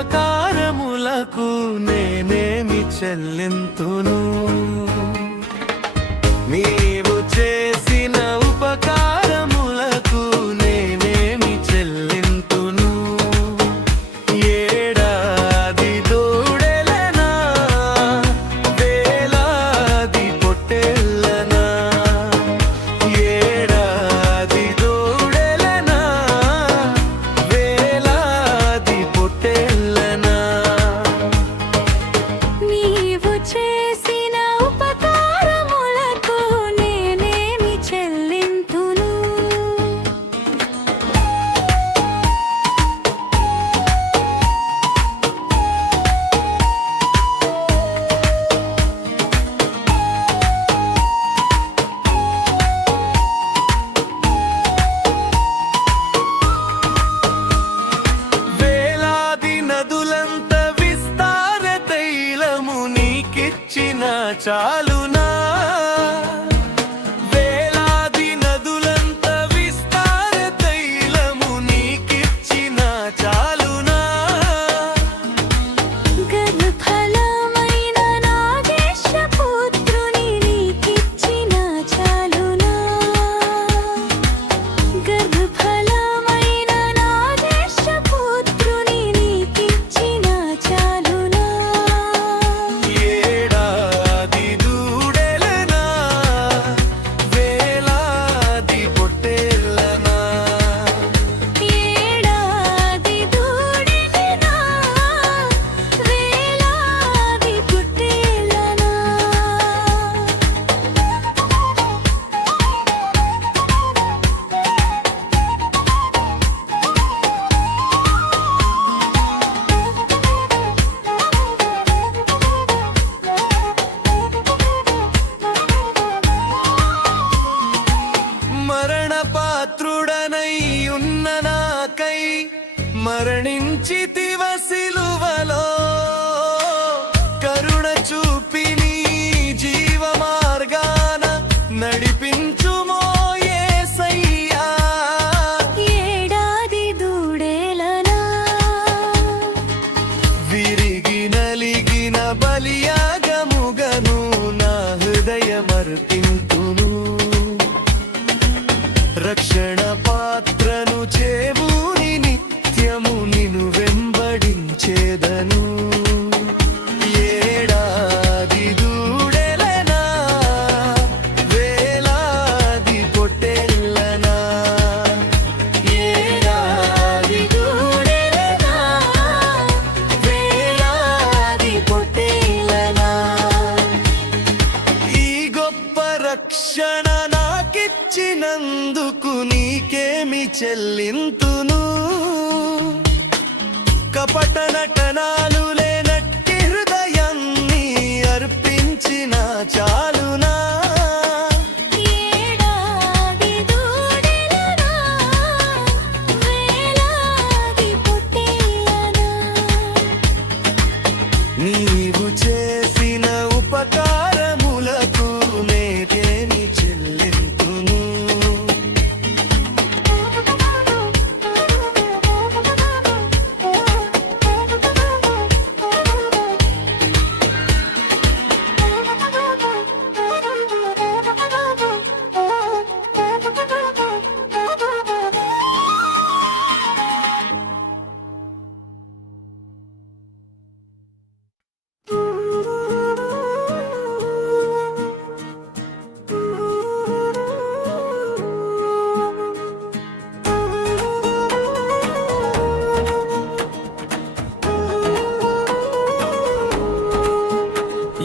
ఉపకారములకు నేనేమి చెల్లింతును నీవు చేసిన ఉపకారములకు నేనేమి చెల్లింతును ఏడాది దూడెలనా వేలాది పొట్టేళ్ళనా ఏడాది దూడెలనా వేలాది పొట్టేళ్ళనా నీవు చేసిన ఉపకారములకు నేనేమి చెల్లింతును వేలాది నదులంత విస్తార తైలము నీకిచ్చిన చాలునా వేలాది నదులంత విస్తార తైలము నీకిచ్చిన చాలునా గర్భఫలమైన నాగేశపుత్రుని నీకిచ్చిన చాలునా గర్భఫలమైన నాగేశపుత్రుని నీకిచ్చిన చాలునా ఏడాది దూడెలనా వేలాది పొట్టేళ్ళనా ఏడాది దూడెలనా వేలాది పొట్టేళ్ళనా మరణ పాత్రుడనై ఉన్న నాకై మరణించితివ సిలువలో కరుణ చూపి నీ జీవ మార్గాన నడిపించుమో యేసయ్యా ఏడాది దూడేలనా విరిగి నలిగిన బలియాగముగను నా హృదయమర్పింతును రక్షణ పాత్రను చేబూని నిత్యము నిన్ను వెంబడించేదను ఏడాది దూడెలనా వేలాది పొట్టెళ్ళనా ఏడాది దూడెలనా వేలాది పొట్టెళ్ళనా ఈ గొప్ప రక్షణ నాకిచ్చినందుకు నీకేమి చెల్లింతును కపట నటనాలు లేనట్టి హృదయాన్ని అర్పించిన చాలునా ఏడాది దూడెలనా వేలాది పొట్టేళ్ళనా నీవు చేసిన ఉపకారములకు నేనేమి చెల్లింతును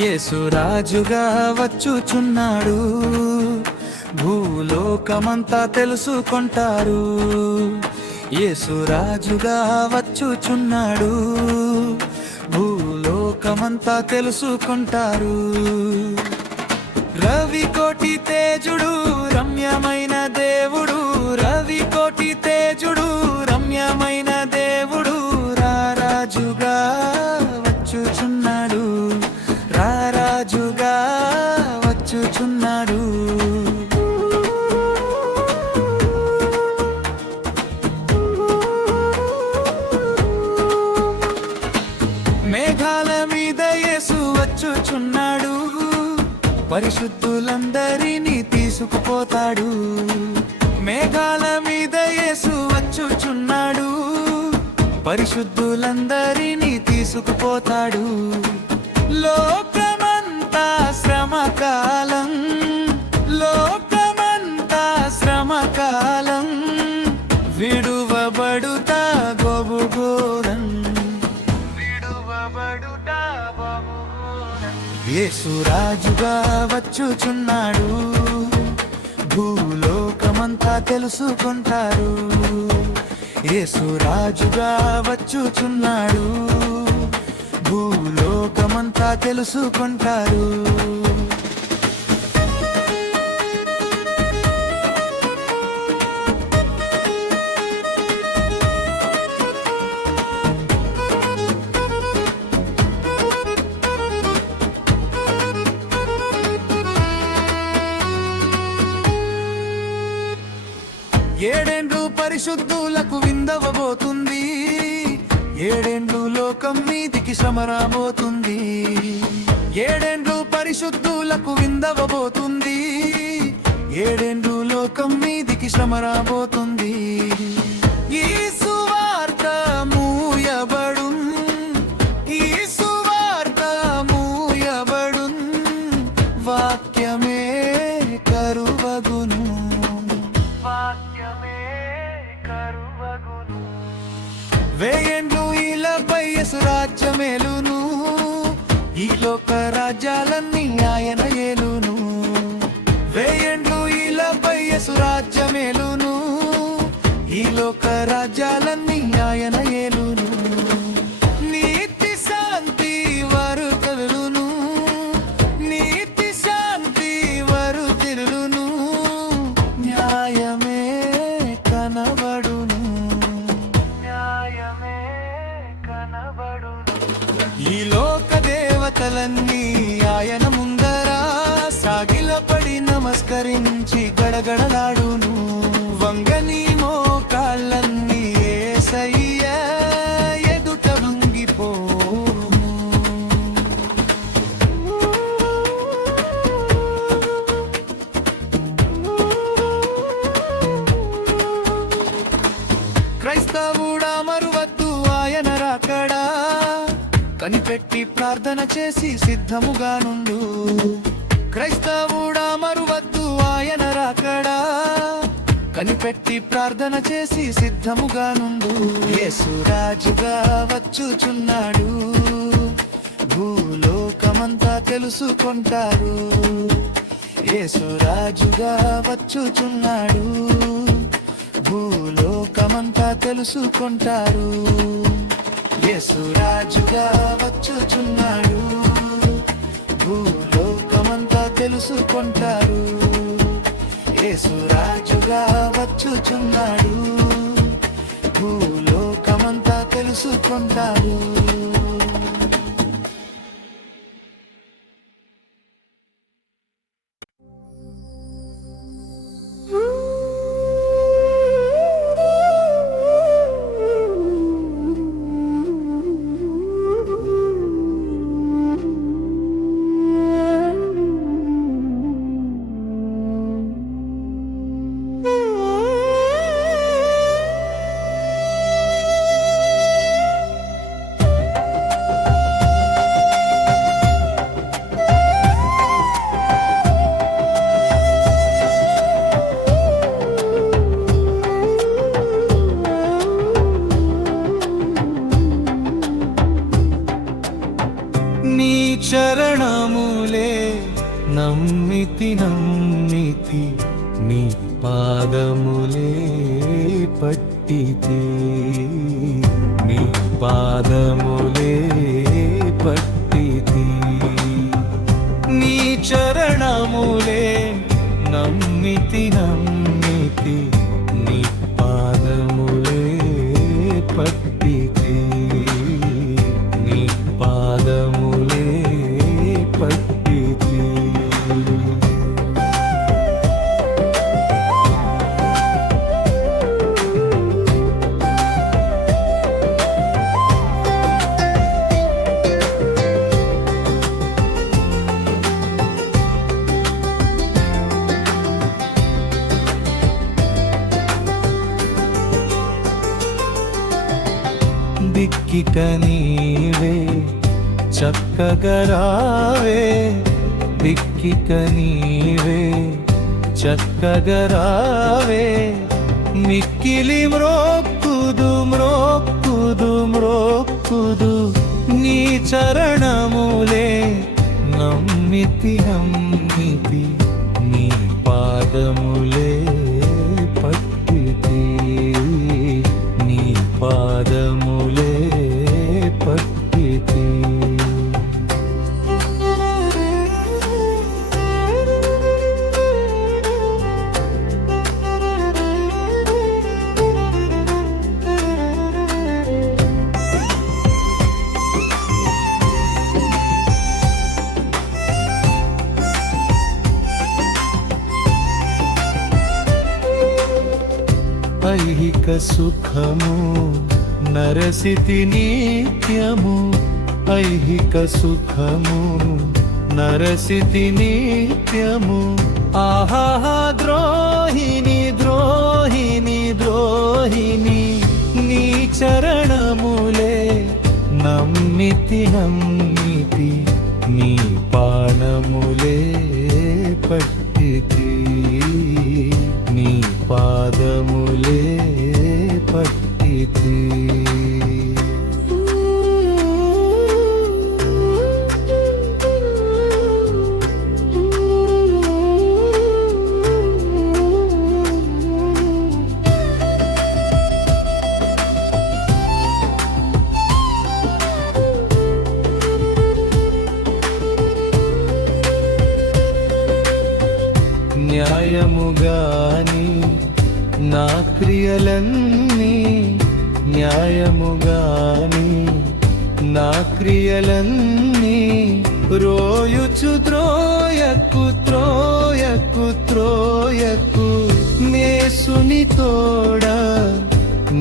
యేసు రాజుగా వచ్చుచున్నాడు భూలోకమంతా తెలుసుకుంటారు యేసు రాజుగా వచ్చుచున్నాడు భూలోకమంతా తెలుసుకుంటారు రవి కోటి తేజుడు రమ్యమైన దేవుడు రవి కోటి తేజుడు రమ్యమైన దేవుడు రారాజుగా వచ్చుచున్నాడు రారాజుగా వచ్చుచున్నాడు పరిశుద్ధులందరినీ తీసుకుపోతాడు. మేఘాల మీద యేసు వచ్చుచున్నాడు. పరిశుద్ధులందరినీ తీసుకుపోతాడు. లోకమంతా శ్రమకాలం, లోకమంతా శ్రమకాలం, విడువబడుతా గోబుగోరం, విడువబడుతా గోబుగోరం. యేసు రాజుగా వచ్చుచున్నాడు. భూలోకమంతా తెలుసుకుంటారు. యేసు రాజుగా వచ్చుచున్నాడు. భూలోకమంతా తెలుసుకుంటారు. ఏడేండ్లు పరిశుద్ధులకు విందవబోతుంది. ఏడేండ్లు లోకం మీదికి శ్రమ రాబోతుంది. ఏడేండ్లు పరిశుద్ధులకు విందవబోతుంది. ఏడేండ్లు లోకం మీదికి శ్రమ రాబోతుంది. ఈ సువార్త మూయబడు, ఈ సువార్త మూయబడు, వాక్యమే కరువగును, వాక్యమే కరువగును. వేయండ్లు ఇలాపై యేసు రాజ్యమేలును. ఈ లోక రాజ్యాలన్నీ ఆయన ఏలును. వేయండ్లు ఇలాపై యేసు రాజ్యమేలును. ఈ లోక రాజ్యాలన్నీ ఆయన ఏలును. నీతి శాంతి వరుతలును, నీతి శాంతి వరుతిరులును, న్యాయమే కనబడును, న్యాయమే కనబడును. ఈ లోక దేవతలన్నీ ఆయన ముందర సాగిలపడి నమస్కరించి గడగడలాడును. వంగని మోకాళ్ళన్నీ యేసయ్య ఎదుట వంగిపోను. క్రైస్తవుడా మరువద్దు ఆయన రాకడా. కనిపెట్టి ప్రార్థన చేసి సిద్ధముగా నుండు. క్రైస్తవుడా మరువద్దు ఆయన రాకడా. కనిపెట్టి ప్రార్థన చేసి సిద్ధముగా నుండు. యేసు రాజుగా వచ్చుచున్నాడు. భూలోకమంతా తెలుసుకుంటారు. యేసు రాజుగా వచ్చుచున్నాడు. భూలోకమంతా తెలుసుకుంటారు. యేసు రాజుగా వచ్చుచున్నాడు. భూలోకమంతా తెలుసుకుంటారు. యేసు రాజుగా వచ్చుచున్నాడు. భూలోకమంతా తెలుసుకుంటారు. చరణములే నమ్మితి నమ్మితి, నీ పాదములే పట్టితే, నీ పాదములే పట్టితే. నీ చరణములే నమ్మితి నమ్మితి, నీ పాదములే పట్టితే, నీ పాదములే పట్టితే. దిక్కిక నీవే చక్కగా రావే దిక్కిక నీవే చక్కగా రావే మిక్కిలి మ్రోక్కుదు మ్రోక్కుదు మ్రోక్కుదు నీ చరణములే నమ్మితి నమ్మితి నీ పాదములే పట్టితి నీ పాదములే పట్టితి ఐహిక సుఖము నరసితి నిత్యము ఐహిక సుఖము నరసితి నిత్యము ఆహా ద్రోహిణి ద్రోహిణి ద్రోహిణి నీ చరణములే నమ్మితి నమ్మితి నీ పాదములే పట్టితి నీ పాదములే పట్టితి న్యాయముగాని నా క్రియలన్నీ న్యాయముగాని నా క్రియలన్నీ రోయుచు త్రోయకు త్రోయకు త్రోయకు నేసుని తోడ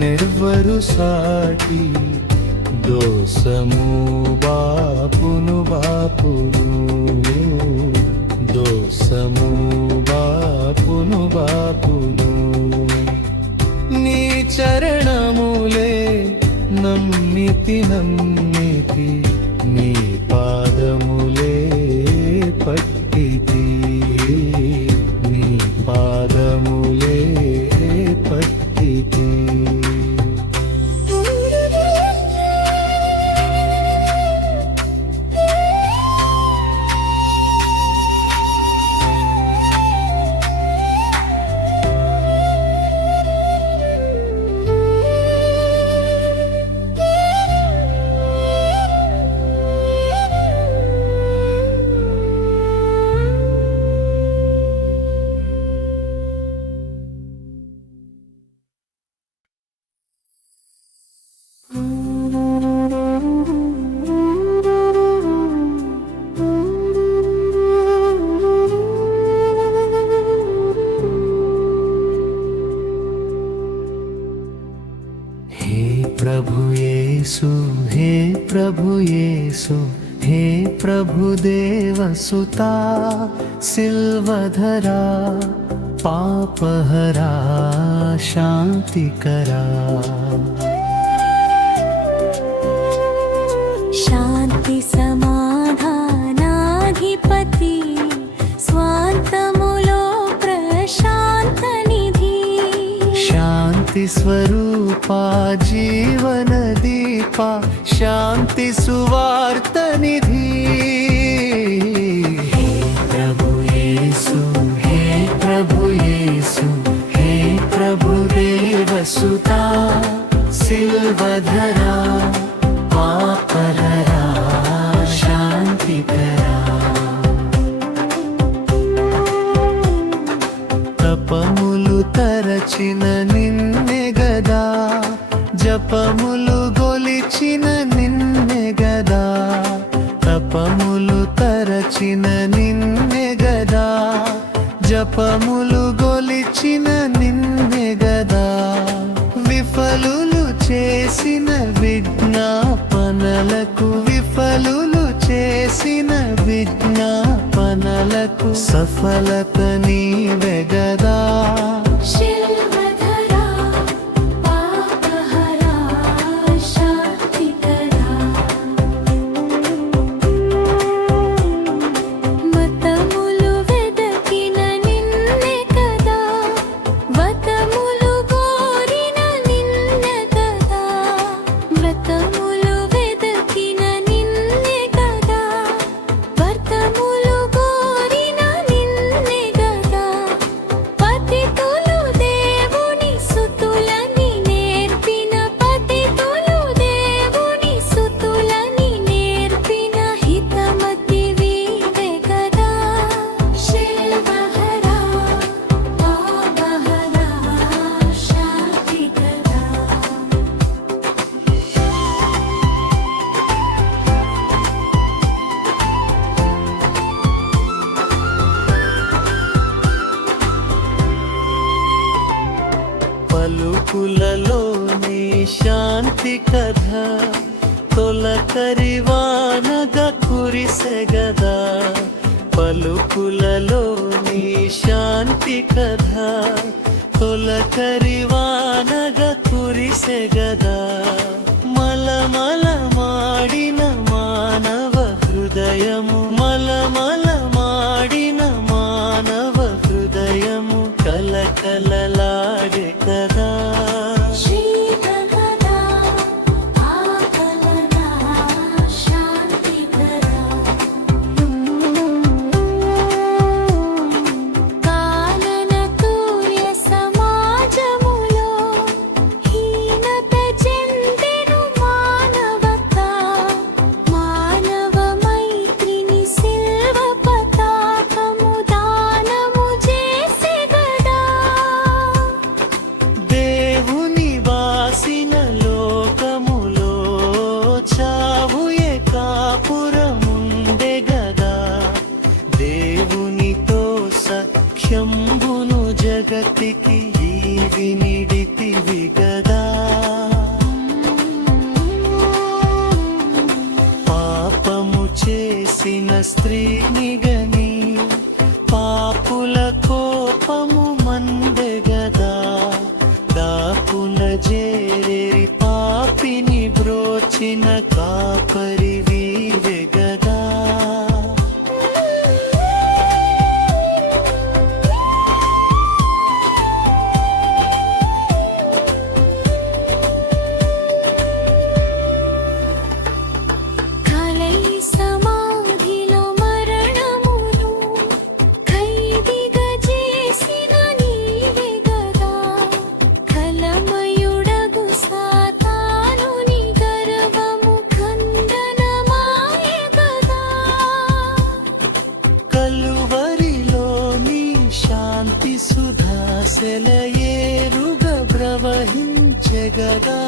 నెవ్వరు సాటి దోసము బాపును బాపును దోసము బాపును బాపును నీ చరణములే నమ్మితి నమ్మితి నీ పాదములే పట్టితి నీ పాదములే పట్టితి प्रभु येसु हे प्रभु येसु हे प्रभु देवसुता सिल्वधरा पापहरा शान्तिकरा शान्ति समाधानाधिपति स्वान्तमुलो प्रशान्तनिधि शान्ति स्वरूपा जीवन दीपा शान्ति सुवार्त निधि हे प्रभु येसु हे प्रभु येसु हे प्रभु देवसुता सिल्वधरा पापहरा शान्तिकरा తపములు తరచిన నిన్నే గదా జపములు గొలిచిన నిన్నే గదా తపములు తరచిన నిన్నే గదా జపములు గొలిచిన నిన్నే గదా విఫలులు చేసిన విజ్ఞాపనలకు విఫలులు చేసిన విజ్ఞాపనలకు సఫలత నీవే గదా శిల్వధరా పాపహరా శాంతికరా పలుకులలోని శాంతి కథ తొలకరివానగా కురిసెగదా పలుకులలోని శాంతి కథ తొలకరివానగా కురిసెగదా మలమల మాడిన మానవ హృదయము మలమల మాడిన మానవ హృదయము కలకలలాడే కదా శంభును జగతికి వినిడితివి గదా పాపము చేసిన స్త్రీని గని పాపుల కోపము మందెగదా దాపున జేరేరి పాపిని బ్రోచిన కాపరి వీవె గదా సెలయేరుగా ప్రవహించెగదా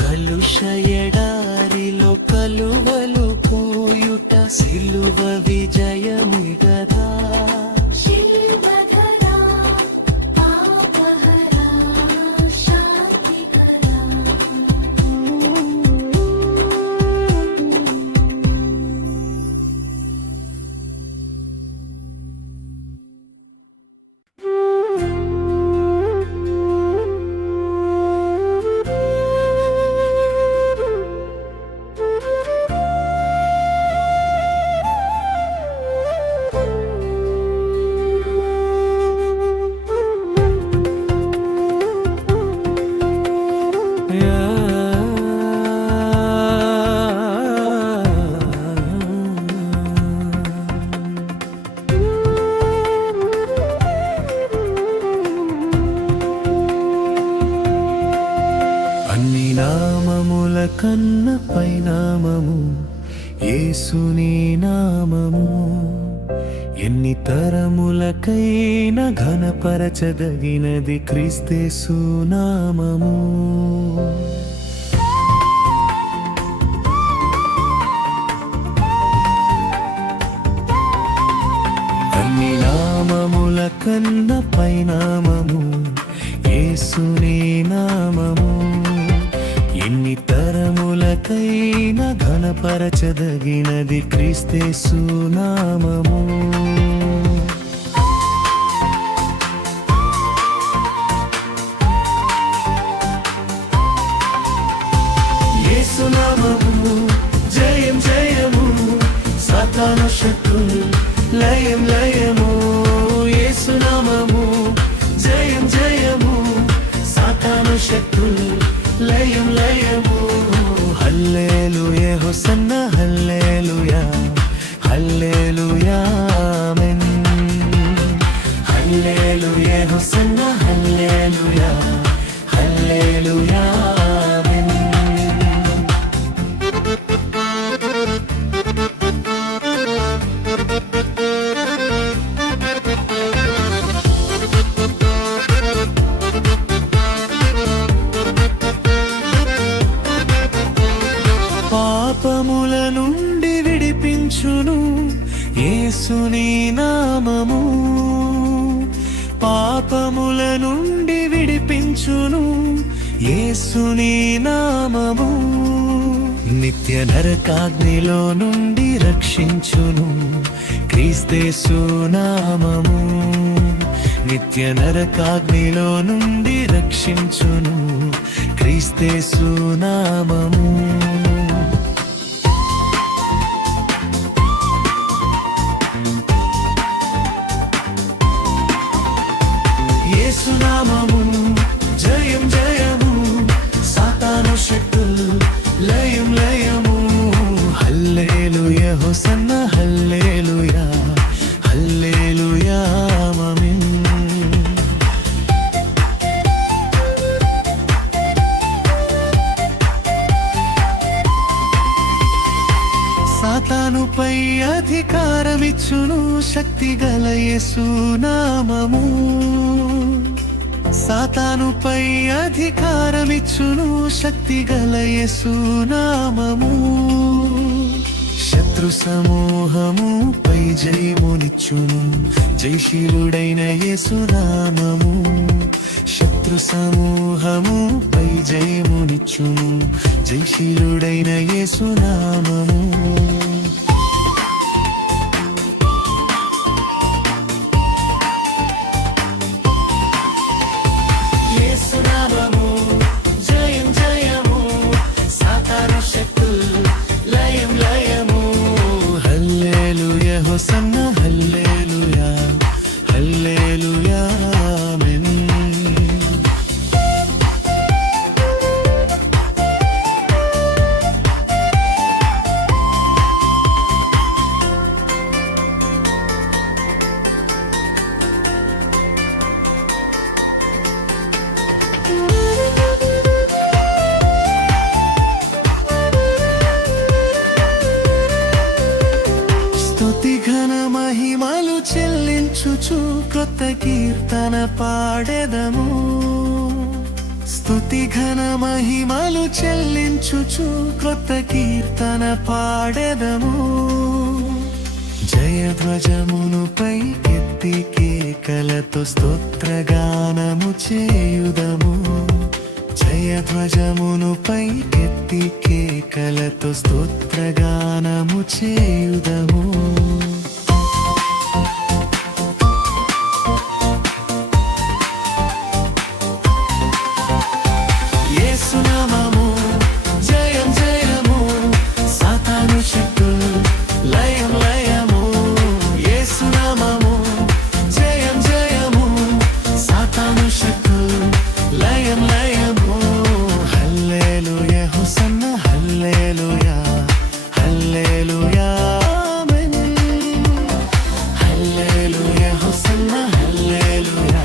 కలుష ఎడారిలో కలువలు పూయుట సిలువ విజయమిగదా నామముల కన్న పై నామము యేసుని నామము ఎన్ని తరములకైనా ఘనపరచదగినది క్రీస్తేసు నామము అన్ని నామముల కన్న పై నామము యేసుని నామము ఎన్ని తరములకైనా ఘనపరచదగినది క్రీస్తేసు నామము యేసు నామము జయం జయము సాతాను శక్తులు లయం లయము యేసు నామము జయం జయము సాతాను శక్తులు లయం లయము హల్లెలూయా హోసన్న హల్లెలూయా హల్లెలూయా ఆమేన్ హల్లెలూయా హోసన్న హల్లెలూయా హల్లెలూయా ఆమేన్ పాపముల నుండి విడిపించును యేసుని నామము పాపముల నుండి విడిపించును యేసుని నామము నిత్య నరకాగ్నిలో నుండి రక్షించును క్రీస్తేసు నామము నిత్య నరకాగ్నిలో నుండి రక్షించును క్రీస్తేసు నామము యేసు నామము జయం జయము సాతాను శక్తులు లయం లయము హల్లెలూయా హోసన్నా హల్లెలూయా హల్లెలూయా ఆమేన్ సాతానుపై అధికారమిచ్చును శక్తిగల యేసు నామము సాతానుపై అధికారమిచ్చును శక్తిగల యేసు నామము శత్రు సమూహముపై జయమునిచ్చును జయశీలుడైన యేసు నామము శత్రు సమూహముపై జయమునిచ్చును జయశీలుడైన యేసు నామము యేసు నామము జయం జయము సాతాను శక్తులు లయం లయము హల్లెలూయా హోసన్నా హల్లెలూయా హల్లెలూయా ఆమేన్ స్తుతి ఘన మహిమలు చెల్లించుచు క్రొత్త కీర్తన పాడెదము స్తుతి ఘన మహిమలు చెల్లించుచు క్రొత్త కీర్తన పాడెదము జయధ్వజమును పైకెత్తి కేకలతో స్తోత్రగానము చేయుదము జయధ్వజమును పైకెత్తి కేకలతో స్తోత్రగానము చేయుదము యేసు నామము జయం జయము సాతాను శక్తులు లయం లయము యేసు నామము జయం జయము సాతాను శక్తులు లయం లయము హల్లెలూయా హోసన్నా హల్లెలూయా హల్లెలూయా ఆమేన్ హల్లెలూయా హోసన్నా హల్లెలూయా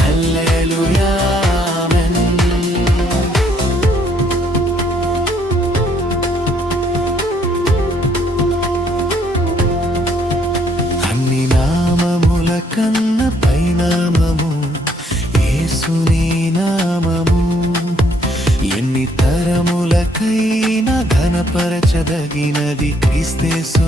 హల్లెలూయా ఆమేన్ అన్ని నామముల కన్న పైనామము యేసుని నామము ఎన్ని తరములకైనా ఘనపరచదగినది క్రీస్తేసు